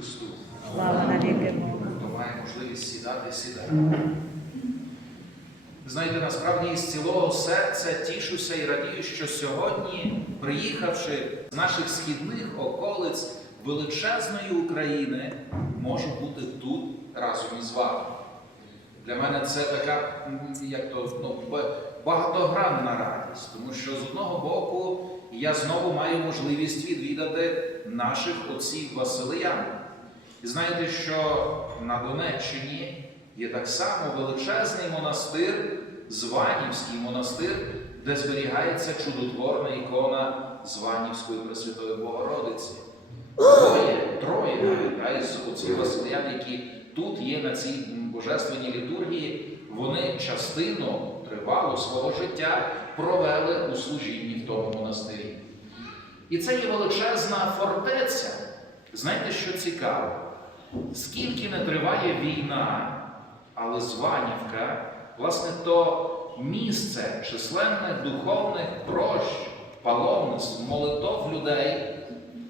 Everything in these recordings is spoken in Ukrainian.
Христу. Слава навіки Богу. Хто має можливість сідати, сідає. Знаєте, насправді із цілого серця тішуся і радію, що сьогодні, приїхавши з наших східних околиць величезної України, можу бути тут разом із вами. Для мене це така як то, ну, багатогранна радість, тому що з одного боку я знову маю можливість відвідати наших отців Василиян. І знаєте, що на Донеччині є так само величезний монастир, Званівський монастир, де зберігається чудотворна ікона Званівської Пресвятої Богородиці. Двоє, троє навіть та, із отців Василиян, які тут є на цій божественній літургії, вони частину тривалу свого життя провели у служінні в тому монастирі. І це є величезна фортеця. Знаєте, що цікаво? Скільки не триває війна, але Званівка, власне, то місце численних духовних прощ, паломництв, молитов людей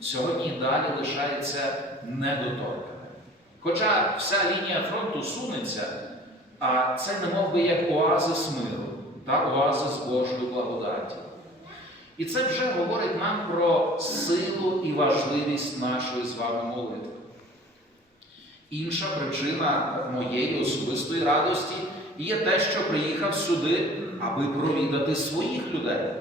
сьогодні далі лишається недоторканим. Хоча вся лінія фронту сунеться, а це не мов би як оазис миру та оазис Божої благодаті. І це вже говорить нам про силу і важливість нашої з вами молитви. Інша причина моєї особистої радості є те, що приїхав сюди, аби провідати своїх людей.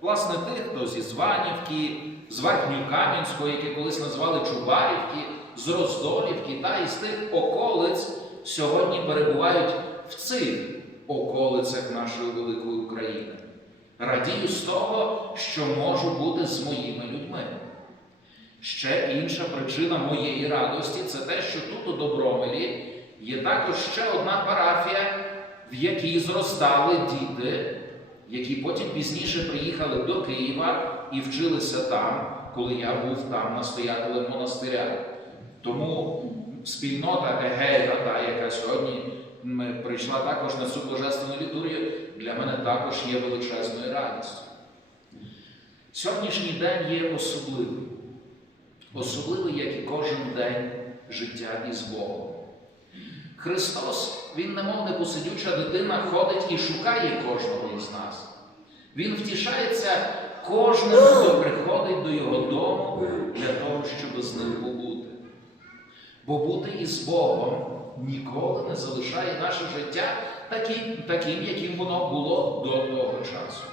Власне, тих, хто зі Званівки, з Верхньокам'янського, яке колись назвали Чубарівки, з Роздолівки та із тих околиць сьогодні перебувають в цих околицях нашої великої України. Радію з того, що можу бути з моїми людьми. Ще інша причина моєї радості це те, що тут у Добромелі є також ще одна парафія, в якій зростали діти, які потім пізніше приїхали до Києва і вчилися там, коли я був там настоятелем монастиря. Тому спільнота Егейра, та, яка сьогодні прийшла також на цю божественну літургію, для мене також є величезною радістю. Сьогоднішній день є особливим. Особливий, як і кожен день життя із Богом. Христос, Він, немов непосидюча дитина, ходить і шукає кожного із нас. Він втішається кожним, хто приходить до Його дому для того, щоб з ним побути. Бо бути із Богом ніколи не залишає наше життя таким, таким яким воно було до того часу.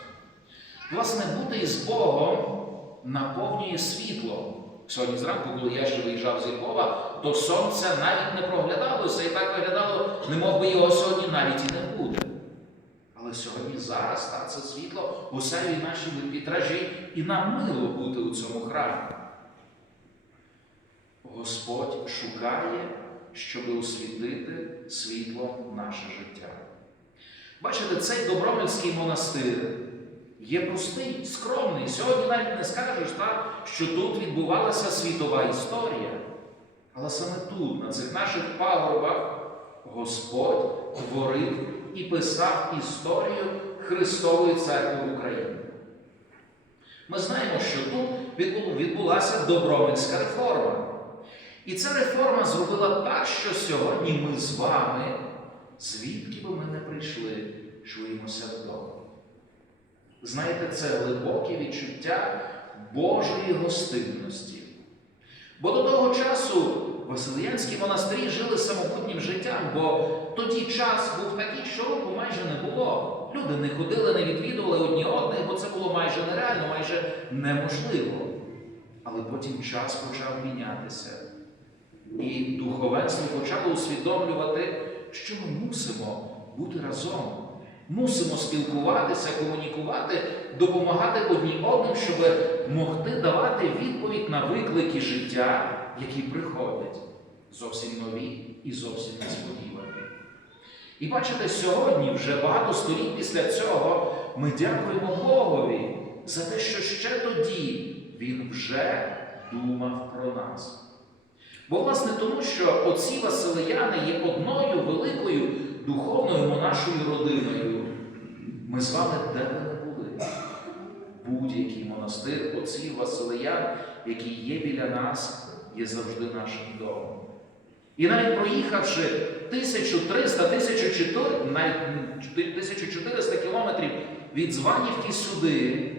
Власне, бути із Богом наповнює світло. Сьогодні зранку, коли я ще виїжджав з Львова, то сонце навіть не проглядалося і так виглядало, немов би його сьогодні навіть і не буде. Але сьогодні зараз та, це світло осяює наші вітражі, і нам мило бути у цьому храмі. Господь шукає, щоб освітити світлом наше життя. Бачите, цей Добромельський монастир є простий, скромний. Сьогодні навіть не скажеш, так, що тут відбувалася світова історія. Але саме тут, на цих наших пагорбах, Господь творив і писав історію Христової церкви України. Ми знаємо, що тут відбулася Добромельська реформа. І ця реформа зробила так, що сьогодні ми з вами, звідки би ми не прийшли, чуємося вдома. Знаєте, це глибоке відчуття Божої гостинності. Бо до того часу Василіянські монастирі жили самобутнім життям, бо тоді час був такий, що руху майже не було. Люди не ходили, не відвідували одні одних, бо це було майже нереально, майже неможливо. Але потім час почав мінятися. І духовенство почало усвідомлювати, що ми мусимо бути разом. Мусимо спілкуватися, комунікувати, допомагати одні одним, щоб могти давати відповідь на виклики життя, які приходять зовсім нові і зовсім несподівані. І бачите, сьогодні, вже багато століть після цього, ми дякуємо Богові за те, що ще тоді Він вже думав про нас. Бо, власне, тому що оці Василияни є одною великою духовною монашою родиною. Ми з вами де би не були. Будь-який монастир отців Василиян, який є біля нас, є завжди нашим домом. І навіть проїхавши 1300, 1400, навіть 1400 кілометрів від Званівки сюди,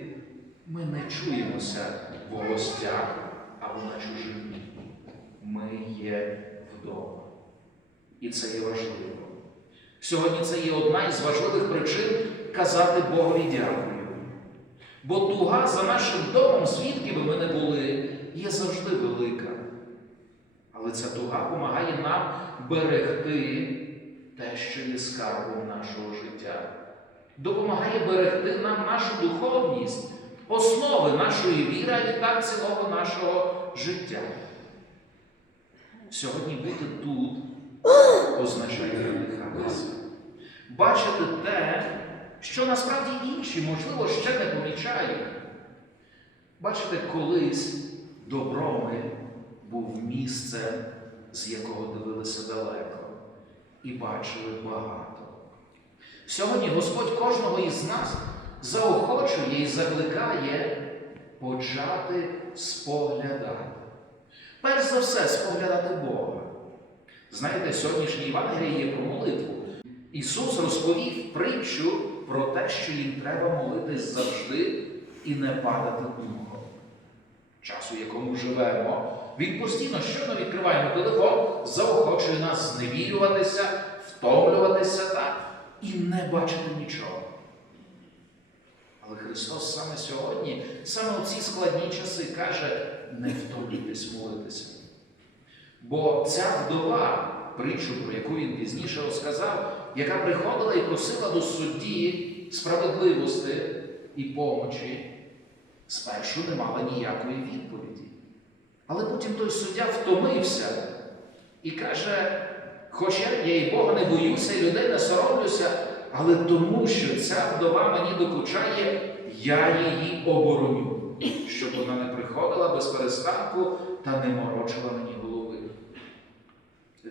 ми не чуємося в гостях або на чужині. Ми є вдома. І це є важливо. Сьогодні це є одна із важливих причин казати Богові дякую. Бо туга за нашим домом, звідки би ми не були, є завжди велика. Але ця туга допомагає нам берегти те, що є скарбом нашого життя. Допомагає берегти нам нашу духовність, основи нашої віри, а відтак цілого нашого життя. Сьогодні бути тут означає надихатися. Бачити те, що насправді інші, можливо, ще не помічають. Бачите, колись доброми був місце, з якого дивилися далеко, і бачили багато. Сьогодні Господь кожного із нас заохочує і закликає почати споглядати. Перш за все, споглядати Бога. Знаєте, сьогоднішнє Євангеліє є про молитву. Ісус розповів притчу про те, що їм треба молитись завжди і не падати духом. Часу, в якому живемо, він постійно, щойно відкриваємо телефон, заохочує нас зневірюватися, втомлюватися так, і не бачити нічого. Але Христос саме сьогодні, саме у ці складні часи каже, не втомлюйтесь молитися. Бо ця вдова, притчу, про яку він пізніше розказав, яка приходила і просила до судді справедливості і помочі, спершу не мала ніякої відповіді. Але потім той суддя втомився і каже: хоча я і Бога не боюся, і людей не соромлюся, але тому, що ця вдова мені докучає, я її обороню, щоб вона не приходила без перестанку та не морочила мені голови.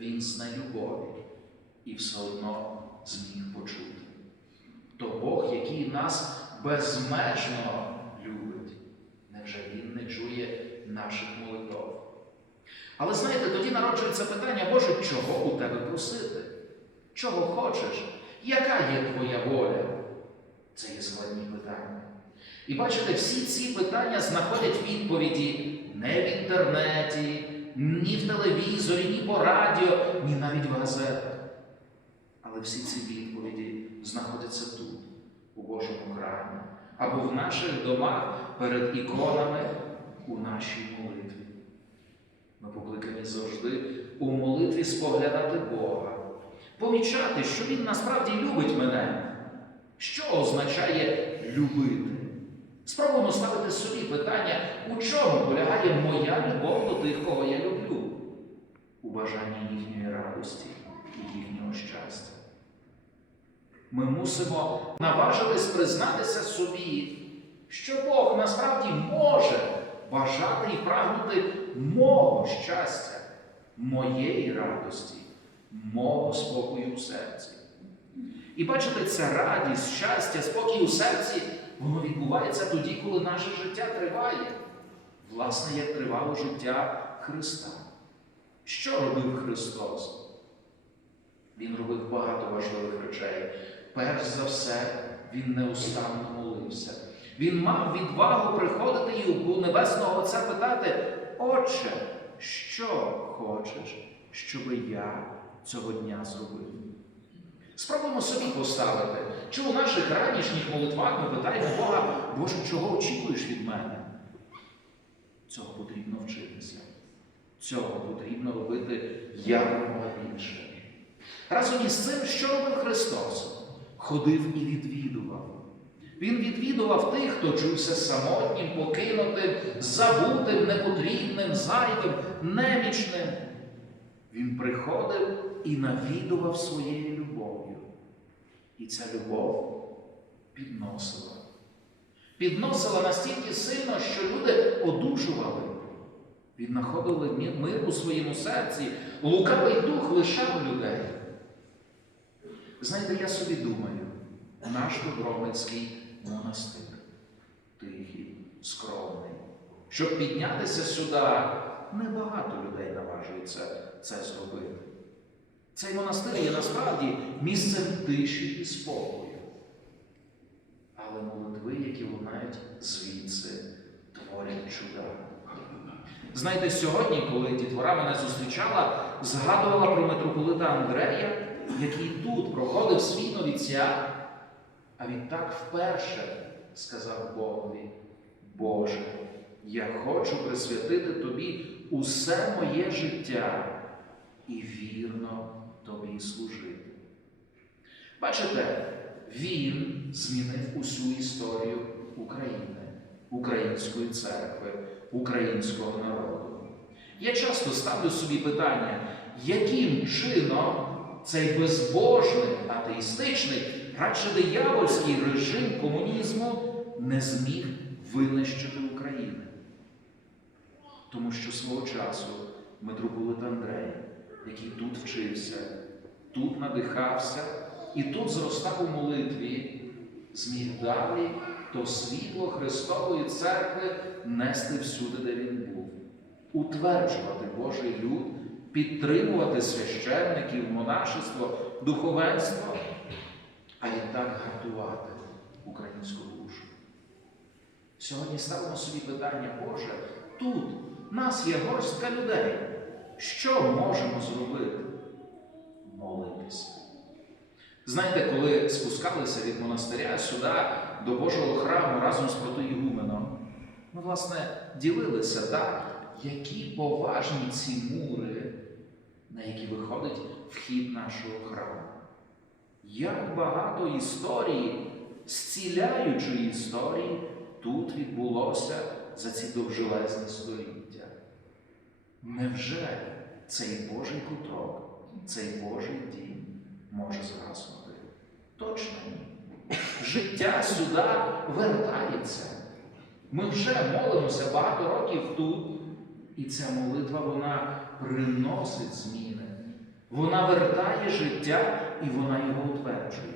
Він з нелюбові і все одно зміг почути. То Бог, який нас безмежно любить, невже Він не чує наших молитов? Але знаєте, тоді народжується питання, Боже, чого у тебе просити? Чого хочеш? Яка є твоя воля? Це є складні питання. І бачите, всі ці питання знаходять відповіді не в інтернеті, ні в телевізорі, ні по радіо, ні навіть в газетах. Але всі ці відповіді знаходяться тут, у Божому храмі, або в наших домах перед іконами у нашій молитві. Ми покликані завжди у молитві споглядати Бога, помічати, що Він насправді любить мене. Що означає любити? Спробуємо ставити собі питання, у чому полягає моя любов до тих, кого я люблю, у бажанні їхньої радості і їхнього щастя. Ми мусимо наважитись признатися собі, що Бог насправді може бажати і прагнути мого щастя, моєї радості, мого спокою у серці. І бачите, ця радість, щастя, спокій у серці, воно відбувається тоді, коли наше життя триває, власне, як тривало життя Христа. Що робив Христос? Він робив багато важливих речей. Перш за все, Він неустанно молився. Він мав відвагу приходити і у Небесного Отця питати, Отче, що хочеш, щоби я цього дня зробив? Спробуємо собі поставити, чи у наших ранішніх молитвах ми питаємо Бога, Боже, чого очікуєш від мене? Цього потрібно вчитися. Цього потрібно робити якомога більше. Разом із цим, що робив Христос? Ходив і відвідував. Він відвідував тих, хто чувся самотнім, покинутим, забутим, непотрібним, зайвим, немічним. Він приходив і навідував своєю любов'ю. І ця любов підносила. Підносила настільки сильно, що люди одужували. Віднаходили мир у своєму серці, лукавий дух лишав людей. Знаєте, я собі думаю, наш Добромицький монастир, тихий, скромний, щоб піднятися сюди, небагато людей наважується це зробити. Цей монастир є насправді місцем тиші і спокою. Але молитви, які лунають звідси, творять чуда. Знаєте, сьогодні, коли дітвора мене зустрічала, згадувала про митрополита Андрея, який тут проходив свій новіціат, а відтак вперше сказав Богові, Боже, я хочу присвятити Тобі усе моє життя і вірно Тобі служити. Бачите, він змінив усю історію України, української церкви, українського народу. Я часто ставлю собі питання, яким чином цей безбожний, атеїстичний, радше диявольський режим комунізму не зміг винищити України. Тому що свого часу митрополит Андрей, який тут вчився, тут надихався і тут зростав у молитві, зміг далі то світло Христової церкви нести всюди, де він був, утверджувати Божий люд, підтримувати священників, монашество, духовенство, а відтак гартувати українську душу. Сьогодні ставимо собі питання, Боже, тут нас є горстка людей. Що можемо зробити? Молитися. Знаєте, коли спускалися від монастиря сюди до Божого храму разом з протоігуменом, ми, власне, ділилися, так, які поважні ці мури, на які виходить вхід нашого храму. Як багато історії, зціляючої історії, тут відбулося за ці довжелезні століття. Невже цей Божий куток, цей Божий дім може згаснути? Точно ні. Життя сюди вертається. Ми вже молимося багато років тут, і ця молитва вона приносить зміни. Вона вертає життя і вона його утверджує.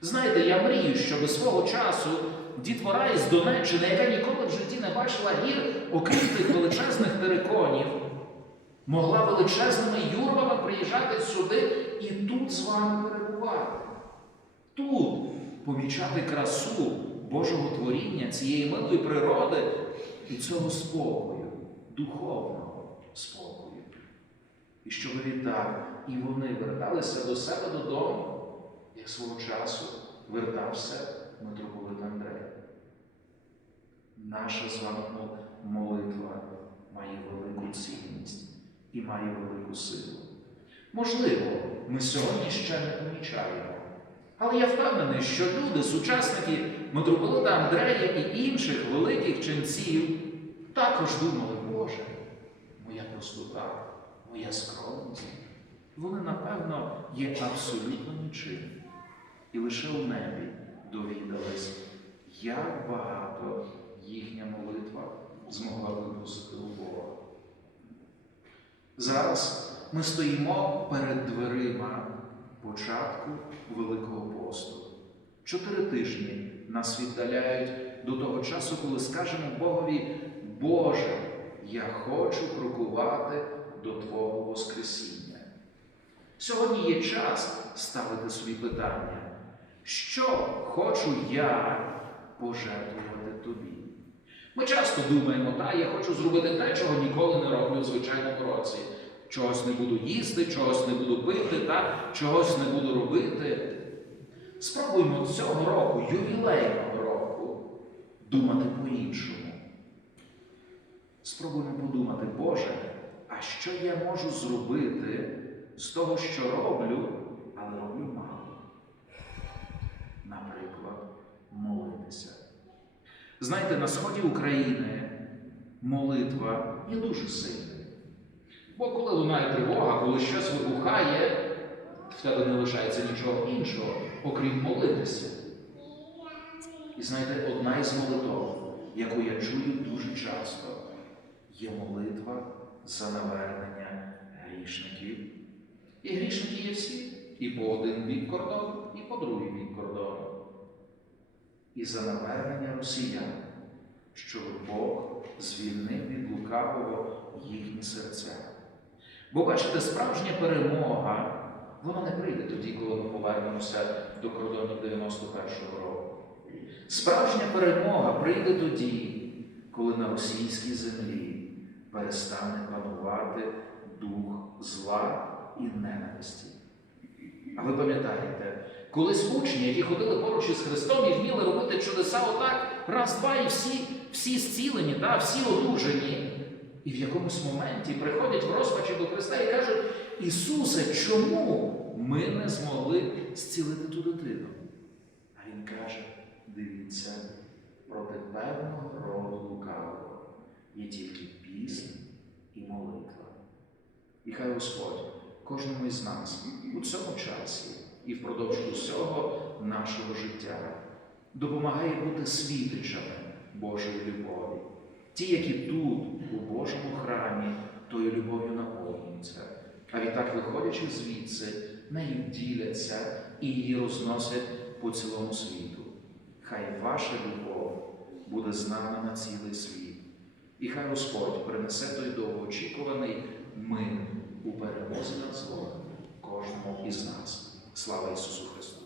Знаєте, я мрію, щоб свого часу дітвора із Донеччини, яка ніколи в житті не бачила гір, окрім тих величезних териконів, могла величезними юрбами приїжджати сюди і тут з вами перебувати. Тут помічати красу Божого творіння, цієї милої природи і цього спокою, духовного спокою. І щоб відтак і вони верталися до себе додому, як свого часу вертався митрополит Андрей. Наша з вами молитва має велику цінність і має велику силу. Можливо, ми сьогодні ще не помічаємо. Але я впевнений, що люди, сучасники митрополита Андрея і інших великих ченців, також думали, Боже, моя простота, моя скромність, вони, напевно, є абсолютно нічим. І лише у небі довідались, як багато їхня молитва змогла випустити у Бога. Зараз ми стоїмо перед дверима початку Великого посту. Чотири тижні нас віддаляють до того часу, коли скажемо Богові, Боже, я хочу крокувати до Твого Воскресіння. Сьогодні є час ставити собі питання, що хочу я пожертвувати тобі. Ми часто думаємо, та, я хочу зробити те, чого ніколи не роблю в звичайному році. Чогось не буду їсти, чогось не буду пити, та, чогось не буду робити. Спробуймо цього року, ювілейного року, думати по-іншому. Спробуймо подумати, Боже, а що я можу зробити з того, що роблю, але роблю мало. Наприклад, молитися. Знаєте, на сході України молитва є дуже сильною. Бо коли лунає тривога, коли щось вибухає, в тебе не лишається нічого іншого, окрім молитися. І знаєте, одна із молитв, яку я чую дуже часто, є молитва за навернення грішників. І грішники є всі, і по один бік кордону, і по другий бік кордону. І за навернення росіян, щоб Бог звільнив від лукавого їхні серця. Бо бачите, справжня перемога, вона не прийде тоді, коли ми повернемося до кордонів 91-го року. Справжня перемога прийде тоді, коли на російській землі перестане панувати дух зла і ненависті. А ви пам'ятаєте, колись учні, які ходили поруч із Христом і вміли робити чудеса отак, раз, два, і всі, всі зцілені, та, всі одужані. І в якомусь моменті приходять в розпачі до Христа і кажуть: Ісусе, чому ми не змогли зцілити ту дитину? А Він каже: дивіться, проти певного роду лукавого є тільки пісня і молитва. І хай Господь кожному із нас у цьому часі і впродовж усього нашого життя допомагає бути світичами Божої любові. Ті, які тут, у Божому храмі, тою любов'ю наповнюються, а відтак, виходячи звідси, нею діляться і її розносять по цілому світу. Хай ваша любов буде знана на цілий світ. І хай Господь принесе той довгоочікуваний мир у перемозі над злом кожному із нас. Слава Ісусу Христу!